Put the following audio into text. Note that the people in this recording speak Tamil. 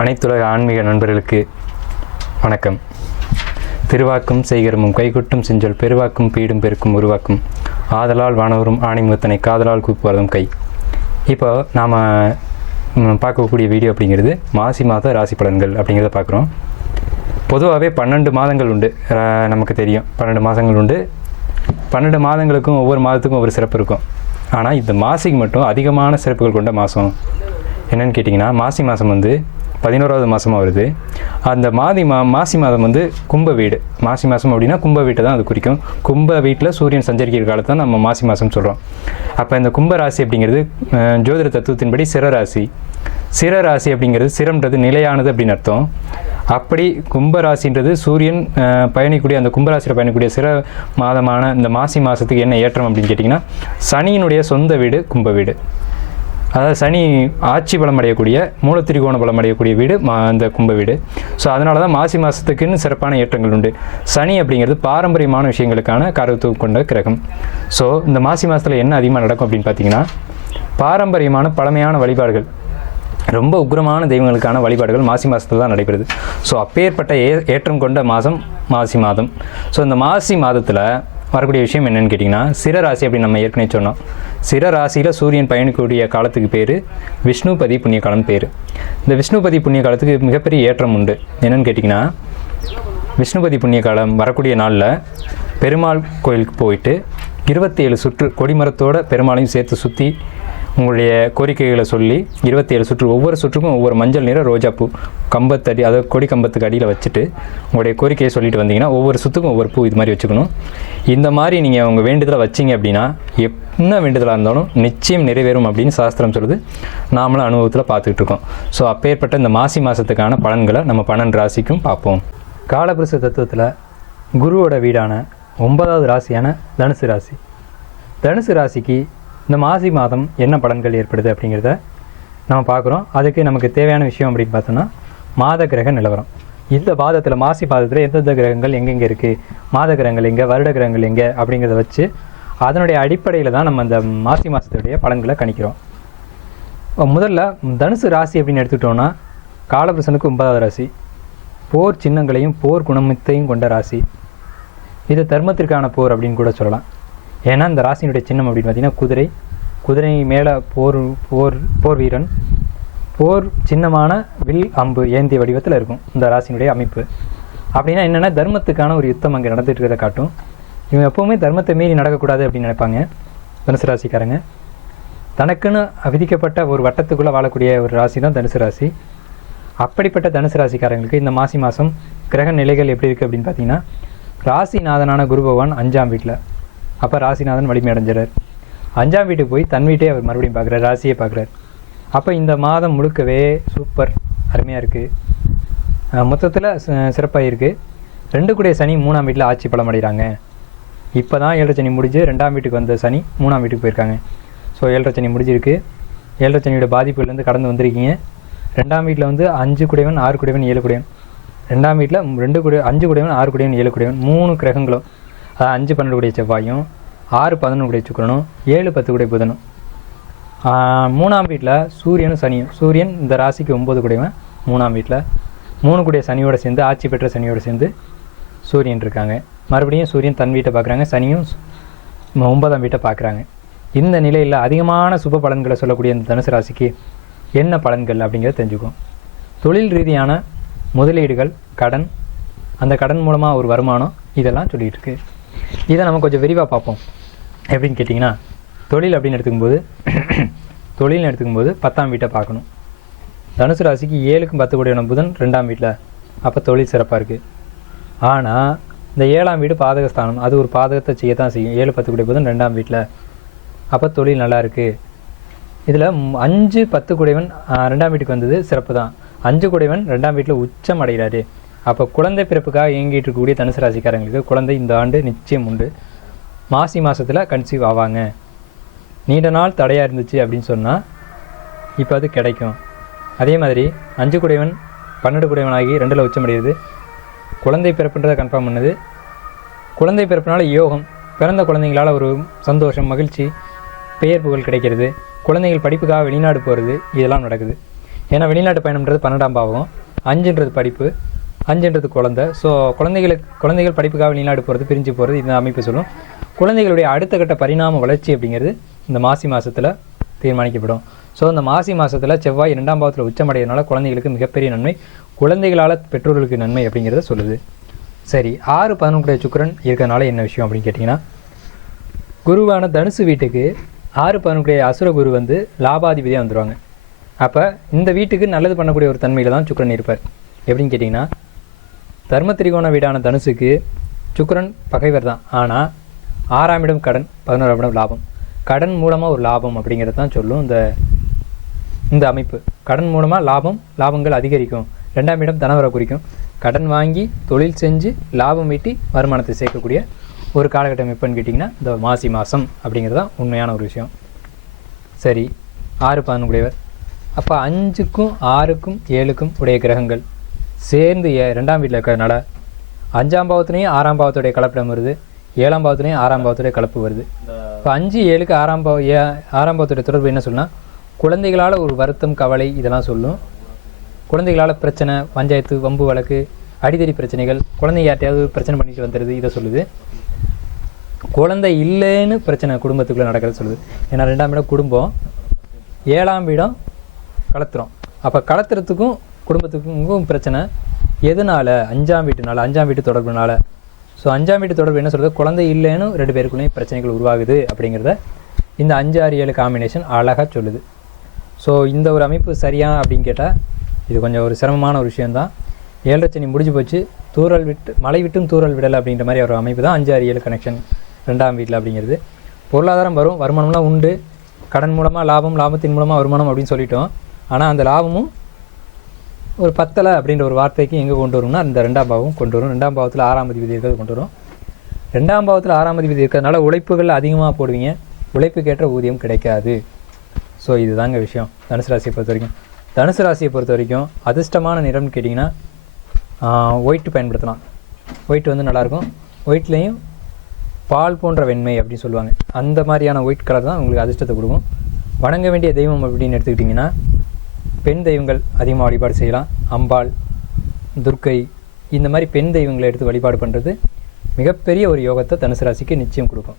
அனைத்துலக ஆன்மீக நண்பர்களுக்கு வணக்கம். திருவாக்கும் செய்கரமும் கைகுட்டும் செஞ்சொல் பெருவாக்கும் பீடும் பெருக்கும் உருவாக்கும் ஆதலால் வானவரும் ஆணிமுகத்தனை காதலால் கூப்புவதும் கை. இப்போ நாம் பார்க்கக்கூடிய வீடியோ அப்படிங்கிறது மாசி மாத ராசி பலன்கள் அப்படிங்கிறத பார்க்குறோம். பொதுவாகவே 12 மாதங்கள் உண்டு, நமக்கு தெரியும் 12 மாதங்கள் உண்டு. 12 மாதங்களுக்கும் ஒவ்வொரு மாதத்துக்கும் ஒவ்வொரு சிறப்பு இருக்கும். ஆனால் இந்த மாசிக்கு மட்டும் அதிகமான சிறப்புகள் கொண்ட மாதம் என்னென்னு கேட்டிங்கன்னா, மாசி மாதம் வந்து 11வது மாதமாக வருது. அந்த மாசி மாதம் வந்து கும்ப வீடு. மாசி மாதம் அப்படின்னா கும்ப வீட்டை தான் அது குறிக்கும். கும்ப வீட்டில் சூரியன் சஞ்சரிக்கிற காலத்தை தான் நம்ம மாசி மாதம் சொல்கிறோம். அப்போ இந்த கும்ப ராசி அப்படிங்கிறது ஜோதிட தத்துவத்தின்படி சிரராசி. சிரராசி அப்படிங்கிறது சிரம்ன்றது நிலையானது அப்படின்னு அர்த்தம். அப்படி கும்பராசின்றது சூரியன் பயணிக்கூடிய அந்த கும்பராசியில் பயணிக்கூடிய சிற மாதமான இந்த மாசி மாதத்துக்கு என்ன ஏற்றம் அப்படின்னு கேட்டிங்கன்னா, சனியினுடைய சொந்த வீடு கும்ப வீடு. அதாவது சனி ஆட்சி பலம் அடையக்கூடிய மூலத்திரிகோண பலம் அடையக்கூடிய வீடு அந்த கும்ப வீடு. ஸோ அதனால தான் மாசி மாதத்துக்குன்னு சிறப்பான ஏற்றங்கள் உண்டு. சனி அப்படிங்கிறது பாரம்பரியமான விஷயங்களுக்கான காரகத்துவம் கொண்ட கிரகம். ஸோ இந்த மாசி மாதத்தில் என்ன அதிகமாக நடக்கும் அப்படின்னு பார்த்தீங்கன்னா, பாரம்பரியமான பழமையான வழிபாடுகள், ரொம்ப உக்ரமான தெய்வங்களுக்கான வழிபாடுகள் மாசி மாதத்தில் தான் நடைபெறுது. ஸோ அப்பேற்பட்ட ஏற்றம் கொண்ட மாதம் மாசி மாதம். ஸோ இந்த மாசி மாதத்தில் வரக்கூடிய விஷயம் என்னென்னு கேட்டிங்கன்னா, சிரராசி அப்படின்னு நம்ம ஏற்கனவே சொன்னோம். சிரராசியில் சூரியன் பயணிக்கக்கூடிய காலத்துக்கு பேர் விஷ்ணுபதி புண்ணிய காலம் பேர். இந்த விஷ்ணுபதி புண்ணிய காலத்துக்கு மிகப்பெரிய ஏற்றம் உண்டு. என்னென்னு கேட்டிங்கன்னா, விஷ்ணுபதி புண்ணிய காலம் வரக்கூடிய நாளில் பெருமாள் கோயிலுக்கு போயிட்டு 27 சுற்று கொடிமரத்தோடு பெருமாளையும் சேர்த்து சுற்றி உங்களுடைய கோரிக்கைகளை சொல்லி 27 சுற்று, ஒவ்வொரு சுற்றுக்கும் ஒவ்வொரு மஞ்சள் நிற ரோஜாப்பூ கம்பத்தடி, அதாவது கொடி கம்பத்துக்கு அடியில் வச்சுட்டு உங்களுடைய கோரிக்கையை சொல்லிட்டு வந்தீங்கன்னா ஒவ்வொரு சுற்றுக்கும் ஒவ்வொரு பூ இது மாதிரி வச்சுக்கணும். இந்த மாதிரி நீங்கள் உங்கள் வேண்டுதலை வச்சிங்க அப்படின்னா என்ன வேண்டுதலாக இருந்தாலும் நிச்சயம் நிறைவேறும் அப்படின்னு சாஸ்திரம் சொல்லுது. நாமளும் அனுபவத்தில் பார்த்துக்கிட்டு இருக்கோம். ஸோ அப்பேற்பட்ட இந்த மாசி மாதத்துக்கான பலன்களை நம்ம 12 ராசிக்கும் பார்ப்போம். காலபுருஷ தத்துவத்தில் குருவோட வீடான 9வது ராசியான தனுசு ராசி. தனுசு ராசிக்கு இந்த மாசி மாதம் என்ன பலன்கள் ஏற்படுது அப்படிங்கிறத நம்ம பார்க்குறோம். அதுக்கு நமக்கு தேவையான விஷயம் அப்படின்னு பார்த்தோன்னா மாத கிரக நிலவரம். இந்த பாதத்தில் மாசி பாதத்தில் எந்தெந்த கிரகங்கள் எங்கெங்கே இருக்குது, மாத கிரகங்கள் எங்கே, வருட கிரகங்கள் எங்கே அப்படிங்கிறத வச்சு அதனுடைய அடிப்படையில் தான் நம்ம அந்த மாசி மாதத்துடைய பலன்களை கணிக்கிறோம். முதல்ல தனுசு ராசி அப்படின்னு எடுத்துக்கிட்டோன்னா, காலபுருஷனுக்கு 9வது ராசி. போர் சின்னங்களையும் போர் குணமத்தையும் கொண்ட ராசி. இது தர்மத்திற்கான போர் அப்படின்னு கூட சொல்லலாம். ஏன்னா இந்த ராசியினுடைய சின்னம் அப்படின்னு பார்த்தீங்கன்னா குதிரை மேலே போர் வீரன், போர் சின்னமான வில் அம்பு ஏந்திய வடிவத்தில் இருக்கும் இந்த ராசியினுடைய அமைப்பு. அப்படின்னா என்னென்னா, தர்மத்துக்கான ஒரு யுத்தம் அங்கே நடந்துட்டு இருக்கிறத காட்டும். இவங்க எப்போவுமே தர்மத்தை மீறி நடக்கக்கூடாது அப்படின்னு நினைப்பாங்க தனுசு ராசிக்காரங்க. தனக்குன்னு விதிக்கப்பட்ட ஒரு வட்டத்துக்குள்ளே வாழக்கூடிய ஒரு ராசி தான் தனுசு ராசி. அப்படிப்பட்ட தனுசு ராசிக்காரங்களுக்கு இந்த மாசி மாதம் கிரக நிலைகள் எப்படி இருக்குது அப்படின்னு பார்த்தீங்கன்னா, ராசிநாதனான குரு பகவான் 5ஆம் வீட்டில். அப்போ ராசிநாதன் வலிமை அடைஞ்சிறார். 5ஆம் வீட்டுக்கு போய் தன் வீட்டே அவர் மறுபடியும் பார்க்குறார், ராசியை பார்க்குறார். அப்போ இந்த மாதம் முழுக்கவே சூப்பர் அருமையாக இருக்குது, மொத்தத்தில் சிறப்பாக இருக்குது. 2 கூடிய சனி 3ஆம் வீட்டில் ஆட்சி பலம் அடைகிறாங்க. இப்போ தான் 7 சனி முடிஞ்சு 2ஆம் வீட்டுக்கு வந்த சனி 3ஆம் வீட்டுக்கு போயிருக்காங்க. ஸோ 7 சனி முடிஞ்சிருக்கு. 7 சனியோட பாதிப்புலேருந்து கடந்து வந்திருக்கீங்க. 2ஆம் வீட்டில் வந்து 5 குடையவன் 6 குடையவன் 7 குடையவன். 2ஆம் வீட்டில் 5 குடையவன் 6 குடையவன் 7 குடையவன் 3 கிரகங்களும், 5 12 கூடிய செவ்வாயும், 6 11 கூடிய சுக்கிரனும், 7 10 கூடிய புதனும். 3ஆம் வீட்டில் சூரியனும் சனியும். சூரியன் இந்த ராசிக்கு 9 கூடியவன் 3ஆம் வீட்டில். 3 கூடிய சனியோடு சேர்ந்து ஆட்சி பெற்ற சனியோடு சேர்ந்து சூரியன் இருக்காங்க. மறுபடியும் சூரியன் தன் வீட்டை பார்க்குறாங்க, சனியும் 9ஆம் வீட்டை பார்க்குறாங்க. இந்த நிலையில் அதிகமான சுப பலன்களை சொல்லக்கூடிய இந்த தனுசு ராசிக்கு என்ன பலன்கள் அப்படிங்கிறத தெரிஞ்சுக்கும். தொழில் ரீதியான முதலீடுகள், கடன், அந்த கடன் மூலமாக ஒரு வருமானம், இதெல்லாம் சொல்லிகிட்டு இருக்கு. இதை நம்ம கொஞ்சம் விரிவாக பார்ப்போம். எப்படின்னு கேட்டிங்கன்னா, தொழில் அப்படின்னு எடுத்துக்கும்போது 10ஆம் வீட்டை பார்க்கணும். தனுசு ராசிக்கு 7க்கும் 10 கூடிய புதன் 2ஆம் வீட்டில். அப்போ தொழில் சிறப்பாக இருக்குது. ஆனால் இந்த 7ஆம் வீடு பாதகஸ்தானம், அது ஒரு பாதகத்தை செய்ய தான் செய்யும். 7 10 கூடிய புதன் 2ஆம் வீட்டில். அப்போ தொழில் நல்லா இருக்குது. இதில் 5 10 கூடியவன் 2ஆம் வீட்டுக்கு வந்தது சிறப்பு தான். 5 கூடியவன் 2ஆம் வீட்டில் உச்சம் அடைகிறாரு. அப்போ குழந்தை பிறப்புக்காக இயங்கிட்டு இருக்கக்கூடிய தனுசு ராசிக்காரங்களுக்கு குழந்தை இந்த ஆண்டு நிச்சயம் உண்டு. மாசி மாதத்தில் கன்சீவ் ஆவாங்க. நீண்ட நாள் தடையாக இருந்துச்சு அப்படின்னு சொன்னால் இப்போ அது கிடைக்கும். அதே மாதிரி 5 குடையவன் 12 குடையவன் ஆகி 2ல் உச்சம் அடைகிறது. குழந்தை பிறப்புன்றதை கன்ஃபார்ம் பண்ணுது. குழந்தை பிறப்புனால யோகம், பிறந்த குழந்தைங்களால் ஒரு சந்தோஷம், மகிழ்ச்சி, பெயர் புகழ் கிடைக்கிறது. குழந்தைகள் படிப்புக்காக வெளிநாடு போகிறது, இதெல்லாம் நடக்குது. ஏன்னா வெளிநாட்டு பயணம்ன்றது 12ஆம் பாவம், 5ன்றது படிப்பு, 5ன்றது குழந்தை. ஸோ குழந்தைகள் படிப்புக்காக வெளிநாடு போகிறது, பிரிஞ்சு போகிறது, இந்த அமைப்பு சொல்லும். குழந்தைகளுடைய அடுத்த கட்ட பரிணாம வளர்ச்சி அப்படிங்கிறது இந்த மாசி மாதத்தில் தீர்மானிக்கப்படும். ஸோ இந்த மாசி மாதத்தில் செவ்வாய் 2ஆம் பாவத்தில் உச்சமடைகிறதுனால குழந்தைகளுக்கு மிகப்பெரிய நன்மை, குழந்தைகளால் பெற்றோர்களுக்கு நன்மை அப்படிங்கிறத சொல்லுது. சரி, 6-11 சுக்கிரன் இருக்கிறதுனால என்ன விஷயம் அப்படின்னு கேட்டிங்கன்னா, குருவான தனுசு வீட்டுக்கு 6-11 அசுர குரு வந்து லாபாதிபதியாக வந்துடுவாங்க. அப்போ இந்த வீட்டுக்கு நல்லது பண்ணக்கூடிய ஒரு தன்மையில் தான் சுக்கிரன் இருப்பார். எப்படின்னு கேட்டிங்கன்னா, தர்ம திரிகோண வீடான தனுசுக்கு சுக்கிரன் பகைவர் தான். ஆனால் 6ஆம் இடம் கடன், 11ஆம் இடம் லாபம். கடன் மூலமாக ஒரு லாபம் அப்படிங்கிறது தான் சொல்லும் இந்த அமைப்பு. கடன் மூலமாக லாபங்கள் அதிகரிக்கும். 2ஆம் இடம் தனவரை குறிக்கும். கடன் வாங்கி தொழில் செஞ்சு லாபம் ஈட்டி வருமானத்தை சேர்க்கக்கூடிய ஒரு காலகட்டம் எப்போன்னு கேட்டிங்கன்னா இந்த மாசி மாதம் அப்படிங்கிறது தான் உண்மையான ஒரு விஷயம். சரி, 6-11 உடையவர். அப்போ 5க்கும் 6க்கும் 7க்கும் உடைய கிரகங்கள் சேர்ந்து 2ஆம் வீட்டில் இருக்கிறதுனால 5ஆம் பாவத்துலேயும் 6ஆம் பாவத்துடைய கலப்பிடம் வருது, 7ஆம் பாவத்துலேயும் 6ஆம் பாவத்துடைய கலப்பு வருது. இப்போ 5, 7க்கு 6ஆம் பாவத்துடைய தொடர்பு என்ன சொல்லணும்னா, குழந்தைகளால் ஒரு வருத்தம், கவலை இதெல்லாம் சொல்லும். குழந்தைகளால் பிரச்சனை, பஞ்சாயத்து, வம்பு வழக்கு, அடிதடி பிரச்சனைகள், குழந்தை யார்ட்டையாவது பிரச்சனை பண்ணிட்டு வந்துடுது, இதை சொல்லுது. குழந்தை இல்லைன்னு பிரச்சனை குடும்பத்துக்குள்ளே நடக்கிறது சொல்லுது. ஏன்னா 2ஆம் இடம் குடும்பம், 7ஆம் இடம் கலத்துறோம். அப்போ கலத்துறதுக்கும் குடும்பத்துக்கும் பிரச்சனை எதனால? 5ஆம் வீட்டுனால, 5ஆம் வீட்டு தொடர்புனால. ஸோ 5ஆம் வீட்டு தொடர்பு என்ன சொல்கிறது, குழந்தை இல்லைன்னு 2 பேருக்குள்ளேயும் பிரச்சனைகள் உருவாகுது அப்படிங்கிறத இந்த 5, 6, 7 காம்பினேஷன் அழகாக சொல்லுது. ஸோ இந்த ஒரு அமைப்பு சரியா அப்படின்னு கேட்டால் இது கொஞ்சம் ஒரு சிரமமான ஒரு விஷயந்தான். 7.5 சனி முடிஞ்சு போச்சு, மழை விட்டும் தூறல் விடலை அப்படின்ற மாதிரி ஒரு அமைப்பு தான் 5, 6, 7 கனெக்ஷன் 2ஆம் வீட்டில் அப்படிங்கிறது. பொருளாதாரம் வரும், வருமானம்லாம் உண்டு, கடன் மூலமாக லாபம், லாபத்தின் மூலமாக வருமானம் அப்படின்னு சொல்லிட்டோம். ஆனால் அந்த லாபமும் ஒரு பத்தலை அப்படின்ற ஒரு வார்த்தைக்கு எங்கே கொண்டு வரும்னா இந்த 2ஆம் பாவம் கொண்டு வரும். 2ஆம் பாவத்தில் 6ஆம் அதிபதி இருக்கிறது கொண்டு வரும். 2ஆம் பாவத்தில் 6ஆம் அதிபதி இருக்கிறதுனால உழைப்புகள் அதிகமாக போடுவீங்க, உழைப்புக்கேற்ற ஊதியம் கிடைக்காது. ஸோ இதுதாங்க விஷயம் தனுசு ராசியை பொறுத்த வரைக்கும். தனுசு ராசியை பொறுத்த வரைக்கும் அதிர்ஷ்டமான நிறம்னு கேட்டிங்கன்னா ஒயிட்டு பயன்படுத்தலாம். ஒயிட் வந்து நல்லாயிருக்கும். ஒயிட்லேயும் பால் போன்ற வெண்மை அப்படின்னு சொல்லுவாங்க, அந்த மாதிரியான ஒயிட் கலர் தான் உங்களுக்கு அதிர்ஷ்டத்தை கொடுக்கும். வணங்க வேண்டிய தெய்வம் அப்படின்னு எடுத்துக்கிட்டிங்கன்னா பெண் தெய்வங்கள் அதிகமாக வழிபாடு செய்யலாம். அம்பாள், துர்க்கை, இந்த மாதிரி பெண் தெய்வங்களை எடுத்து வழிபாடு பண்ணுறது மிகப்பெரிய ஒரு யோகத்தை தனுசு ராசிக்கு நிச்சயம் கொடுக்கும்.